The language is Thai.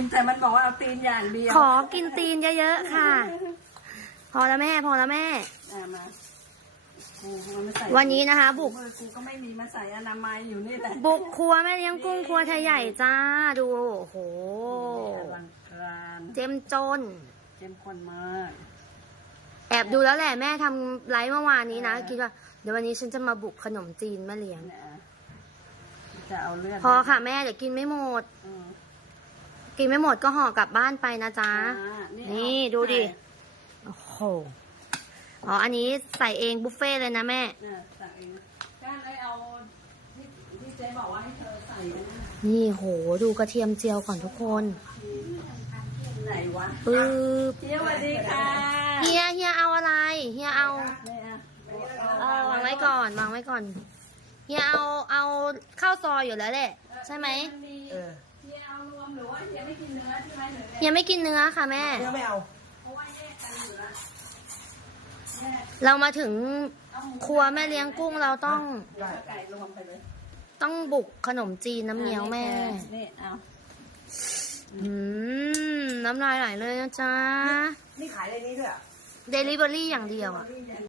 นแต่มันบอกว่าเอาตีนอย่างเดียวขอกินตีนเยอะๆค่ะ พอแล้วแม่พอแล้วแม่ อะมากูมันไม่ใส่วันนี้นะคะ บุก มือกูก็ไม่มีมาใส่อนามัยอยู่นี่แหละบุกครัวแม่เลี้ยงกุ้งครัวไทยใหญ่จ้าดูโอ้โห อลังการเจ้มจน เข้มข้นมากแอบดูแล้วแหละแม่ทำไลฟ์เมื่อวานนี้นะ คิดว่าเดี๋ยววันนี้ฉันจะมาบุกขนมจีนแม่เลี้ยง เนี่ยจะเอาเลือดพอค่ะแม่เดี๋ยวกินไม่หมด อืม กินไม่หมดก็ห่อกลับบ้านไปนะจ๊ะอ่านี่เอาดูดิใส่โอ้โห อ๋อ อันนี้ใส่เองบุฟเฟ่ต์เลยนะแม่เนี่ยใส่เองก้านเลยเอาที่ที่เจ๊บอกว่าให้เธอใส่นั่นน่ะนี่โห ดูกระเทียมเจียวก่อนทุกคนไหนวะปึ๊บเจ๊สวัสดีค่ะ เฮีย เฮียเอาอะไร เฮียเอาเนี่ยเออวางไว้ก่อนวางไว้ก่อน เฮียเอาเอาข้าวซอยอยู่แล้วแหละ ใช่ไหม กินเนื้อใช่ไหมหรือไงเฮียไม่กินเนื้อค่ะแม่ เนื้อไม่เอาเพราะว่าแยกกันอยู่ละแยกเรามาถึงเอาหมูครัวแม่เลี้ยงกุ้งเราต้องเอาไก่รวมไปเลยต้องบุกขนมจีนน้ำเงี้ยวแม่ นี่เอาอืม น้ำลายไหลเลยนะจ๊ะ นี่ขายในนี้ด้วยอะ เดลิเวอรี่อย่างเดียวอะ นี่อย่าง